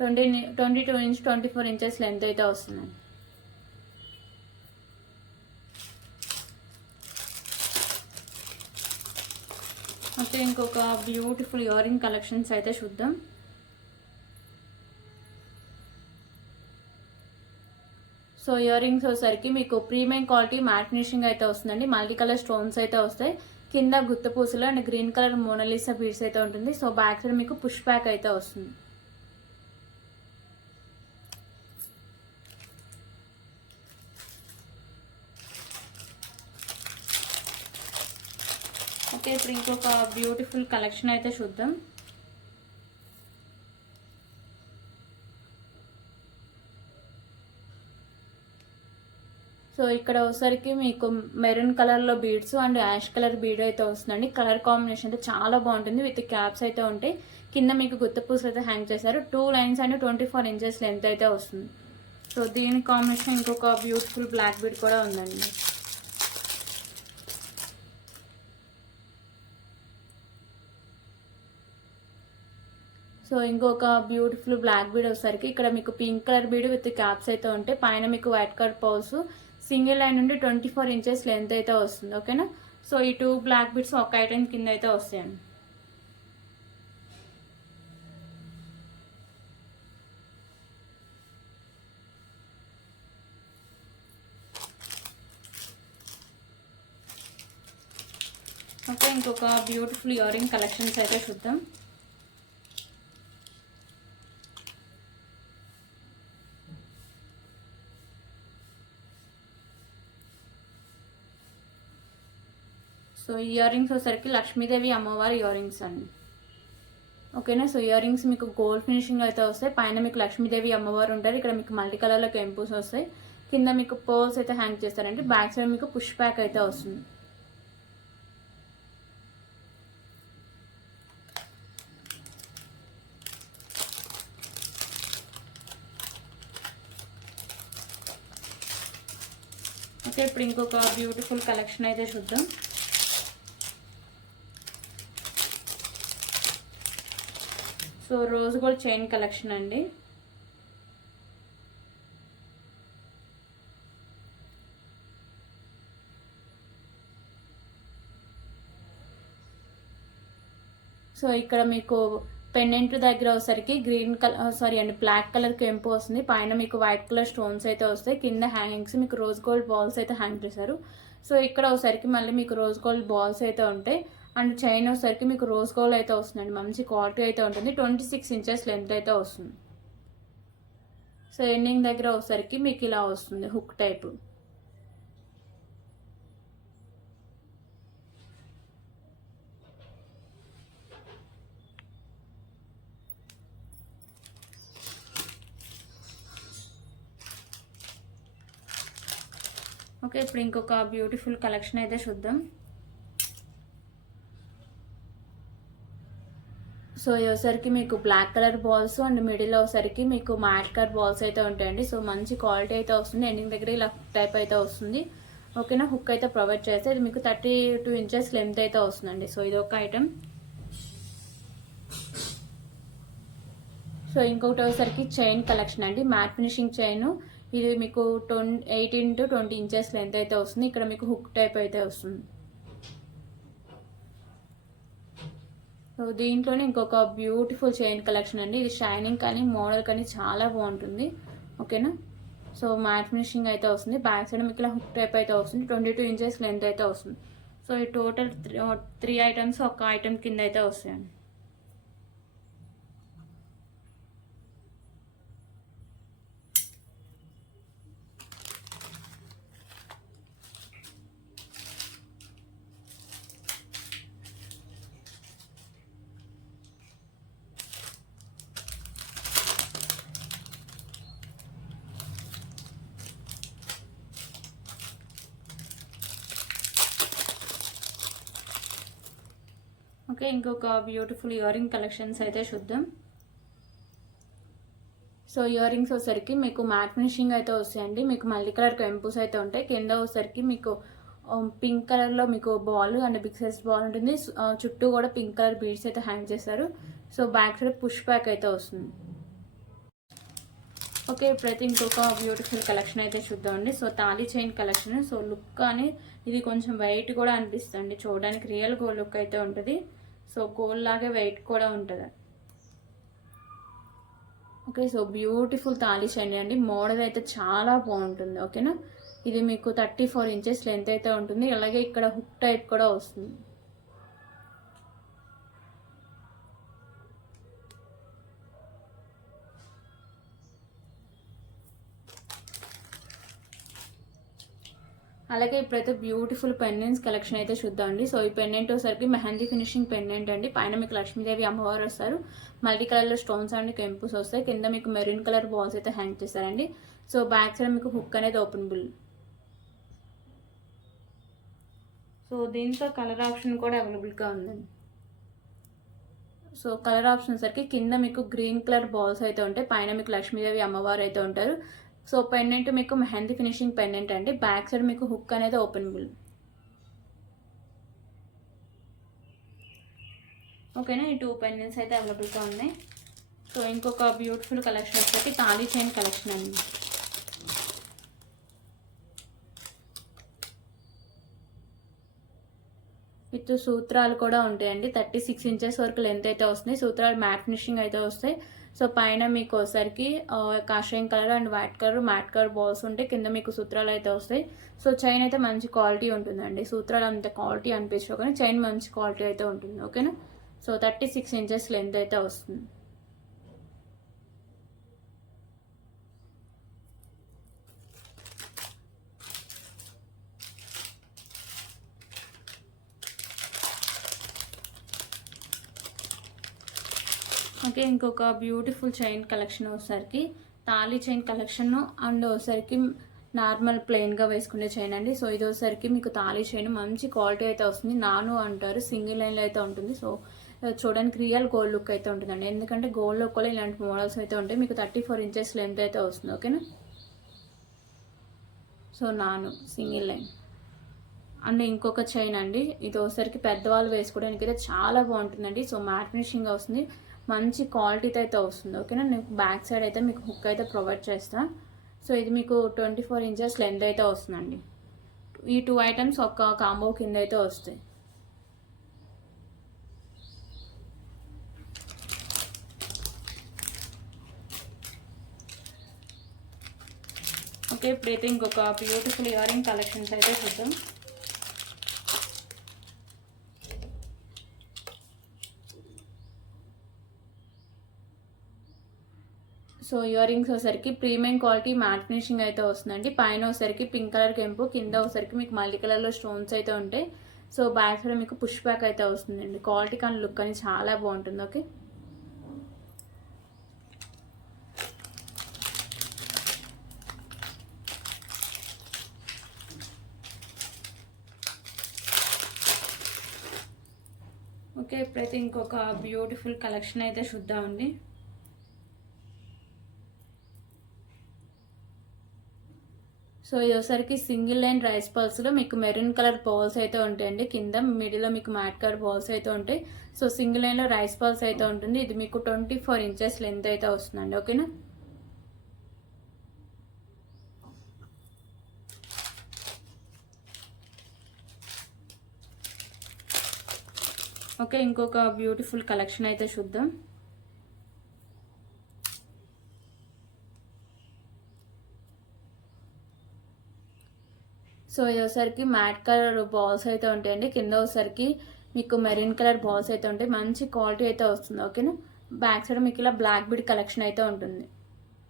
22 ఇంచ్ 24 ఇంచెస్ లెంత్ అయితే వస్తుంది. ఓకే, ఇంకొక బ్యూటిఫుల్ ఇయర్ రింగ్ కలెక్షన్స్ అయితే చూద్దాం. సో ఇయర్ రింగ్స్ వచ్చేసరికి మీకు ప్రీమియం క్వాలిటీ మ్యాట్ ఫినిషింగ్ అయితే వస్తుందండి. మల్టీ కలర్ స్టోన్స్ అయితే వస్తాయి. కింద గుత్త పూసలు and green colour Mona Lisa beads అయితే ఉంటుంది. సో బ్యాక్ సైడ్ మీకు పుష్ బ్యాక్ అయితే వస్తుంది. ఓకే, ఇప్పుడు ఇంకొక బ్యూటిఫుల్ కలెక్షన్ అయితే చూద్దాం. సో ఇక్కడ ఒకసారికి మీకు మెరూన్ కలర్లో beads and ash colour bead అయితే వస్తుందండి. కలర్ కాంబినేషన్ అయితే చాలా బాగుంటుంది. విత్ క్యాప్స్ అయితే ఉంటాయి. కింద మీకు గుత్త పూసలు అయితే హ్యాంగ్ చేశారు. 2 లైన్స్ అండ్ 24 ఇంచెస్ లెంత్ అయితే వస్తుంది. సో దీని కాంబినేషన్ ఇంకొక బ్యూటిఫుల్ బ్లాక్ బీడ్ కూడా ఉందండి. సో ఇంకొక బ్యూటిఫుల్ బ్లాక్ బీడ్ వచ్చేసరికి ఇక్కడ మీకు pink colour bead with caps అయితే ఉంటాయి. పైన మీకు వైట్ కలర్ పౌల్స్ సింగిల్ లైన్ నుండి 24 ఇంచెస్ లెంత్ అయితే వస్తుంది. ఓకేనా, సో ఈ 2 బ్లాక్ బీడ్స్ ఒక ఐటమ్ కింద అయితే వస్తాయండి. ఓకే, ఇంకొక బ్యూటిఫుల్ ఇయర్ రింగ్ కలెక్షన్స్ అయితే చూద్దాం. సో ఇయర్ రింగ్స్ వచ్చేసరికి లక్ష్మీదేవి అమ్మవారి ఇయర్ రింగ్స్ అండి. ఓకేనా, సో ఇయర్ రింగ్స్ మీకు గోల్డ్ ఫినిషింగ్ అయితే వస్తాయి. పైన మీకు లక్ష్మీదేవి అమ్మవారు ఉంటారు. ఇక్కడ మీకు మల్టీ కలర్లో కెంపుస్ వస్తాయి. కింద మీకు పర్ల్స్ అయితే హ్యాంగ్ చేస్తారండి. బ్యాక్ సైడ్ మీకు పుష్ బ్యాక్ అయితే వస్తుంది. ఓకే, ఇప్పుడు ఇంకొక బ్యూటిఫుల్ కలెక్షన్ అయితే చూద్దాం. So rose gold chain collection అండి. సో ఇక్కడ మీకు పెండెంట్ దగ్గర వచ్చేసరికి గ్రీన్ కలర్ బ్లాక్ కలర్ కెంపు వస్తుంది. పైన మీకు వైట్ కలర్ స్టోన్స్ అయితే వస్తాయి. కింద హ్యాంగింగ్స్ మీకు రోజ్ గోల్డ్ బాల్స్ అయితే హ్యాంగ్ చేశారు. సో ఇక్కడ ఒకసారికి మళ్ళీ మీకు రోజ్ గోల్డ్ బాల్స్ అయితే ఉంటాయి. అండ్ చైన్ వచ్చేసరికి మీకు రోజ్ గోల్డ్ అయితే వస్తుందండి. మంచి క్వాలిటీ అయితే ఉంటుంది. 26 ఇంచెస్ లెంత్ అయితే వస్తుంది. సో ఎండింగ్ దగ్గర వచ్చేసరికి మీకు ఇలా వస్తుంది హుక్ టైప్. ఓకే, ఇప్పుడు ఇంకొక బ్యూటిఫుల్ కలెక్షన్ అయితే చూద్దాం. సో వచ్చేసరికి మీకు black colour balls and middle వచ్చేసరికి మీకు మ్యాట్ కలర్ బాల్స్ అయితే ఉంటాయండి. సో మంచి క్వాలిటీ అయితే వస్తుంది. ఎండింగ్ దగ్గర ఇలా హుక్ టైప్ అయితే వస్తుంది. ఓకేనా, హుక్ అయితే ప్రొవైడ్ చేస్తే ఇది మీకు 32 ఇంచెస్ లెంత్ అయితే వస్తుందండి. సో ఇది ఒక ఐటమ్. సో ఇంకొకటి వచ్చేసరికి చైన్ కలెక్షన్ అండి. Matte finishing chain. ఇది మీకు 18 to 20 ఇంచెస్ లెంత్ అయితే వస్తుంది. ఇక్కడ మీకు హుక్ టైప్ అయితే వస్తుంది. సో దీంట్లోనే ఇంకొక బ్యూటిఫుల్ చైన్ కలెక్షన్ అండి. ఇది షైనింగ్ కానీ మోడల్ కానీ చాలా బాగుంటుంది. ఓకేనా, సో మ్యాట్ ఫినిషింగ్ అయితే వస్తుంది. బ్యాక్ సైడ్ మీకు ఇలా హుక్ టైప్ అయితే వస్తుంది. 22 ఇంచెస్ లెంత్ అయితే వస్తుంది. సో ఈ టోటల్ 3 ఐటమ్స్ ఒక ఐటమ్ కింద అయితే వస్తాయండి. ఓకే, ఇంకొక బ్యూటిఫుల్ ఇయర్ రింగ్ కలెక్షన్స్ అయితే చూద్దాం. సో ఇయర్ రింగ్స్ వచ్చేసరికి మీకు మ్యాట్ ఫినిషింగ్ అయితే వస్తాయండి. మీకు మల్టీ కలర్ కెంపుస్ అయితే ఉంటాయి. కింద వచ్చేసరికి మీకు పింక్ కలర్లో మీకు ball and big size ball ఉంటుంది. చుట్టూ కూడా పింక్ కలర్ బీడ్స్ అయితే హ్యాంగ్ చేశారు. So back side push back అయితే వస్తుంది. ఓకే, ఇప్పుడైతే ఇంకొక బ్యూటిఫుల్ కలెక్షన్ అయితే చూద్దామండి. So thali chain collection. So look అని ఇది కొంచెం వెయిట్ కూడా అనిపిస్తుంది, చూడడానికి రియల్ గోల్డ్ లుక్ అయితే ఉంటుంది. సో గోల్డ్ లాగే వెయిట్ కూడా ఉంటుంది. Okay, so beautiful thali chain అండి. మోడల్ అయితే చాలా బాగుంటుంది. ఓకేనా, ఇది మీకు 34 ఇంచెస్ లెంత్ అయితే ఉంటుంది. అలాగే ఇక్కడ హుక్ టైప్ కూడా వస్తుంది. అలాగే ఇప్పుడైతే బ్యూటిఫుల్ పెండెంట్స్ కలెక్షన్ అయితే చూద్దామండి. సో ఈ పెండెంట్ వచ్చేసరికి మెహందీ ఫినిషింగ్ పెండెంట్ అండి. పైన మీకు లక్ష్మీదేవి అమ్మవారు వస్తారు. మల్టీ కలర్లో స్టోన్స్ అండ్ కెంపుస్ వస్తాయి. కింద మీకు మెరూన్ కలర్ బాల్స్ అయితే హ్యాంగ్ చేస్తారండి. సో బ్యాక్ సైడ్ మీకు హుక్ అనేది ఓపెనబుల్. సో దీంట్లో కలర్ ఆప్షన్ కూడా అవైలబుల్గా ఉందండి. సో కలర్ ఆప్షన్ సరికి కింద మీకు గ్రీన్ కలర్ బాల్స్ అయితే ఉంటాయి. పైన మీకు లక్ష్మీదేవి అమ్మవారు అయితే ఉంటారు. సో పెండెంట్ మీకు మెహందీ ఫినిషింగ్ పెండెంట్ అండి. బ్యాక్ సైడ్ మీకు హుక్ అనేది ఓపెనబుల్. ఓకేనా, ఈ 2 పెండెంట్స్ అయితే అవైలబుల్గా ఉన్నాయి. సో ఇంకొక బ్యూటిఫుల్ కలెక్షన్ వచ్చేసి తాళీ చైన్ కలెక్షన్ అండి. విత్ సూత్రాలు కూడా ఉంటాయండి. 36 ఇంచెస్ వరకు లెంత్ అయితే వస్తుంది. సూత్రాలు మ్యాట్ ఫినిషింగ్ అయితే వస్తాయి. సో పైన మీకు ఒకసారికి కాషాయం colour and white colour mat colour balls ఉంటాయి. కింద మీకు సూత్రాలు అయితే వస్తాయి. సో చైన్ అయితే మంచి క్వాలిటీ ఉంటుందండి. సూత్రాలు అంత క్వాలిటీ అనిపించవు కానీ చైన్ మంచి క్వాలిటీ అయితే ఉంటుంది. ఓకేనా, సో 36 ఇంచెస్ లెంత్ అయితే వస్తుంది. ఓకే, ఇంకొక బ్యూటిఫుల్ చైన్ కలెక్షన్ వచ్చేసరికి తాళీ చైన్ కలెక్షన్ అండ్ వచ్చేసరికి నార్మల్ ప్లెయిన్గా వేసుకునే చైన్ అండి. సో ఇది వచ్చేసరికి మీకు తాళీ చైన్ మంచి క్వాలిటీ అయితే వస్తుంది. నాను అంటారు, సింగిల్ లైన్లో అయితే ఉంటుంది. సో చూడడానికి రియల్ గోల్డ్ లుక్ అయితే ఉంటుందండి. ఎందుకంటే గోల్డ్ లుక్ కూడా ఇలాంటి మోడల్స్ అయితే ఉంటాయి. మీకు 34 ఇంచెస్ లెంత్ అయితే వస్తుంది. ఓకేనా, సో నాను సింగిల్ లైన్ అండ్ ఇంకొక చైన్ అండి. ఇది ఒకసారికి పెద్దవాళ్ళు వేసుకోవడానికి అయితే చాలా బాగుంటుందండి. సో మ్యాట్ ఫినిషింగ్ వస్తుంది, మంచి క్వాలిటీతో అయితే వస్తుంది. ఓకేనా, నేను బ్యాక్ సైడ్ అయితే మీకు హుక్ అయితే ప్రొవైడ్ చేస్తాను. సో ఇది మీకు 24 ఇంచెస్ లెంత్ అయితే వస్తుందండి. ఈ 2 ఐటమ్స్ ఒక కాంబో కింద అయితే వస్తాయి. ఓకే, ఇప్పుడైతే ఇంకొక బ్యూటిఫుల్ ఇయర్ రింగ్ కలెక్షన్స్ అయితే చూద్దాం. సో ఇయర్ రింగ్స్ వచ్చేసరికి ప్రీమియం క్వాలిటీ మ్యాట్ ఫినిషింగ్ అయితే వస్తుందండి. పైన వచ్చేసరికి పింక్ కలర్ కెంపు, కింద వచ్చేసరికి మీకు మల్టీ కలర్లో స్టోన్స్ అయితే ఉంటాయి. సో బ్యాక్ సైడ్ మీకు పుష్ బ్యాక్ అయితే వస్తుందండి. క్వాలిటీ కానీ లుక్ అని చాలా బాగుంటుంది. ఓకే, ఓకే, ఇప్పుడైతే ఇంకొక బ్యూటిఫుల్ కలెక్షన్ అయితే చూద్దామండి. సో ఇది ఒకసారికి సింగిల్ లైన్ రైస్ పల్స్లో మీకు మెరూన్ కలర్ బాల్స్ అయితే ఉంటాయండి. కింద మిడిల్లో మీకు మ్యాట్ కలర్ బాల్స్ అయితే ఉంటాయి. సో సింగిల్ లైన్లో రైస్ పల్స్ అయితే ఉంటుంది. ఇది మీకు 24 ఇంచెస్ లెంత్ అయితే వస్తుందండి. ఓకేనా, ఓకే, ఇంకొక బ్యూటిఫుల్ కలెక్షన్ అయితే చూద్దాం. సో ఇది ఒకసారికి మ్యాట్ కలర్ బాల్స్ అయితే ఉంటాయండి. కింద ఒకసారికి మీకు మెరూన్ కలర్ బాల్స్ అయితే ఉంటాయి. మంచి క్వాలిటీ అయితే వస్తుంది. ఓకేనా, బ్యాక్ సైడ్ మీకు ఇలా బ్లాక్ బీడ్ కలెక్షన్ అయితే ఉంటుంది.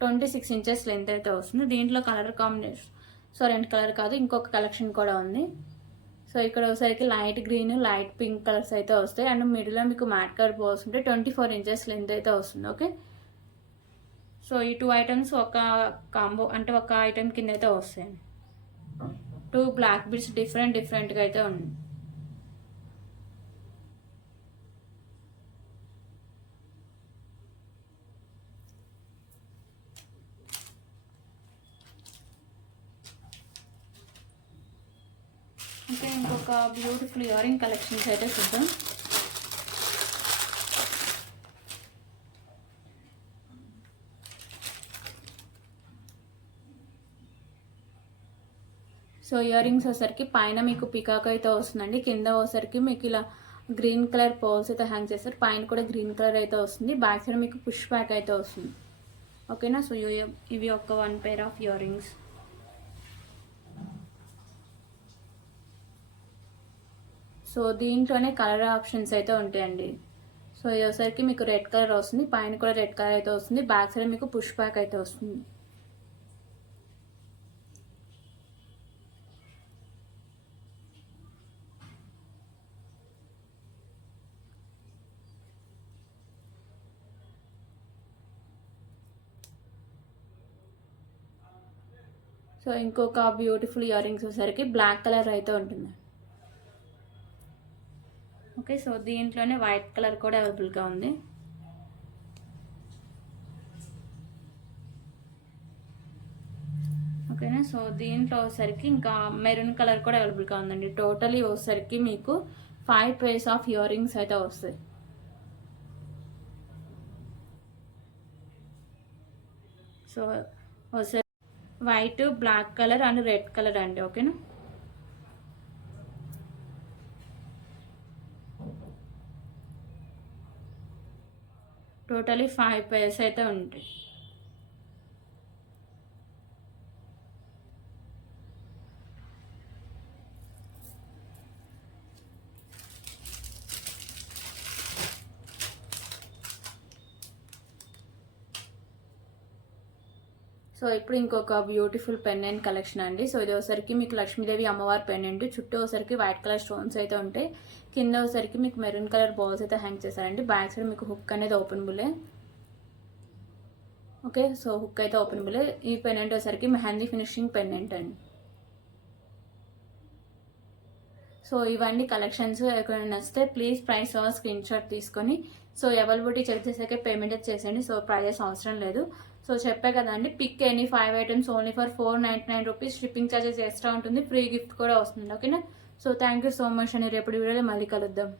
26 ఇంచెస్ లెంత్ అయితే వస్తుంది. దీంట్లో కలర్ కాంబినేషన్ రెండు కలర్ కాదు, ఇంకొక కలెక్షన్ కూడా ఉంది. సో ఇక్కడ ఒకసారికి light green light pink colours అయితే వస్తాయి. అండ్ మిడిల్లో మీకు మ్యాట్ కలర్ బాల్స్ ఉంటాయి. 24 ఇంచెస్ లెంత్ అయితే వస్తుంది. ఓకే, సో ఈ 2 ఐటమ్స్ ఒక కాంబో అంటే ఒక ఐటమ్ కింద అయితే వస్తాయి. 2 బ్లాక్ బీడ్స్ డిఫరెంట్గా అయితే ఉంది. ఇంకా ఇంకొక బ్యూటిఫుల్ ఇయర్ రింగ్ కలెక్షన్స్ అయితే చూద్దాం. సో ఇయర్ రింగ్స్ వచ్చేసరికి పైన మీకు పికాక్ అయితే వస్తుందండి, కింద వచ్చేసరికి మీకు ఇలా గ్రీన్ కలర్ పర్ల్స్ అయితే హ్యాంగ్ చేస్తారు, పైన కూడా గ్రీన్ కలర్ అయితే వస్తుంది, బ్యాక్ సైడ్ మీకు పుష్ బ్యాక్ అయితే వస్తుంది. ఓకేనా. సో ఇవి ఒక 1 pair of ear rings. So దీంట్లోనే కలర్ ఆప్షన్స్ అయితే ఉంటాయండి. సో ఇది వచ్చేసరికి మీకు రెడ్ కలర్ వస్తుంది, పైన కూడా రెడ్ కలర్ అయితే వస్తుంది, బ్యాక్ సైడ్ మీకు పుష్ బ్యాక్ అయితే వస్తుంది. సో ఇంకొక బ్యూటిఫుల్ ఇయర్ రింగ్స్ వచ్చేసరికి బ్లాక్ కలర్ అయితే ఉంటుంది. ఓకే. సో దీంట్లోనే వైట్ కలర్ కూడా అవైలబుల్గా ఉంది. ఓకేనా. సో దీంట్లో వచ్చేసరికి ఇంకా మెరూన్ కలర్ కూడా అవైలబుల్గా ఉందండి. టోటలీ వచ్చేసరికి మీకు 5 pairs ఆఫ్ ఇయర్ రింగ్స్ అయితే వస్తాయి. సో వచ్చే white, black colour and red colour అండి. ఓకేనా. టోటలీ 5 pairs అయితే ఉంటాయి. సో ఇప్పుడు ఇంకొక బ్యూటిఫుల్ పెండెంట్ కలెక్షన్ అండి. సో ఇది ఒకసారికి మీకు లక్ష్మీదేవి అమ్మవారి పెండెంట్, చుట్టూ ఒకసారికి వైట్ కలర్ స్టోన్స్ అయితే ఉంటాయి, కింద ఒకసారికి మీకు మెరూన్ కలర్ బాల్స్ అయితే హ్యాంగ్ చేశారండి, బ్యాక్ సైడ్ మీకు హుక్ అనేది ఓపెనబులే. ఓకే. సో హుక్ అయితే ఓపెనబులే. ఈ పెండెంట్ ఒకసారికి మెహందీ ఫినిషింగ్ పెండెంట్ అండి. సో ఇవన్నీ కలెక్షన్స్ ఎక్కడైనా నచ్చితే ప్లీజ్ ప్రైస్ స్క్రీన్ షాట్ తీసుకొని సో అవైలబిలిటీ చెక్ చేసాకే పేమెంట్ చేసేయండి. సో ప్రైజెస్ అవసరం లేదు. సో చెప్పే కదండి, pick any 5 items only for 499 rupees, shipping charges extra ఉంటుంది, ఫ్రీ గిఫ్ట్ కూడా వస్తుంది. ఓకేనా. So thank you so much అండి. రేపటి వీడియోలో మళ్ళీ కలుద్దాం.